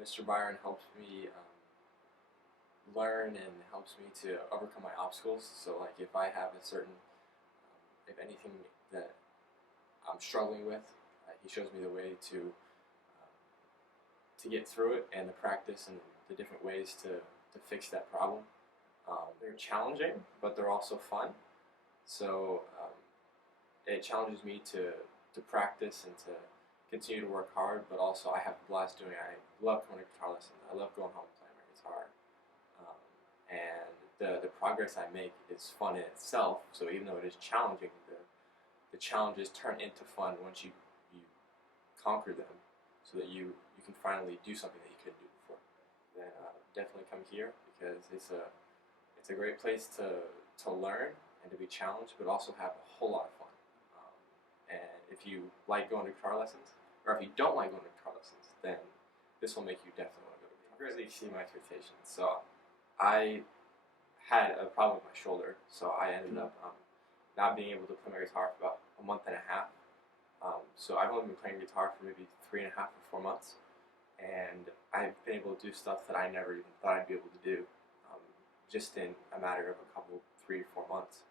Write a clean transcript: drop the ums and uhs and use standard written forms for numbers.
Mr. Byron helps me learn and helps me to overcome my obstacles. So, like, if I have a certain, if anything that I'm struggling with, he shows me the way to get through it and the practice and the different ways to fix that problem. They're challenging, but they're also fun. So it challenges me to practice and to continue to work hard, but also I have a blast doing it. I love going to guitar lessons. I love going home and playing my guitar. And the progress I make is fun in itself. So even though it is challenging, the challenges turn into fun once you conquer them, so that you can finally do something that you couldn't do before. Then definitely come here because it's a great place to learn and to be challenged, but also have a whole lot of fun. And if you like going to guitar lessons, or if you don't like going to guitar lessons, then this will make you definitely want to go to guitar. Greatly exceed my expectations. So I had a problem with my shoulder, so I ended up not being able to play my guitar for about a month and a half. So I've only been playing guitar for maybe 3.5 or 4 months, and I've been able to do stuff that I never even thought I'd be able to do, just in a matter of a couple, 3 or 4 months.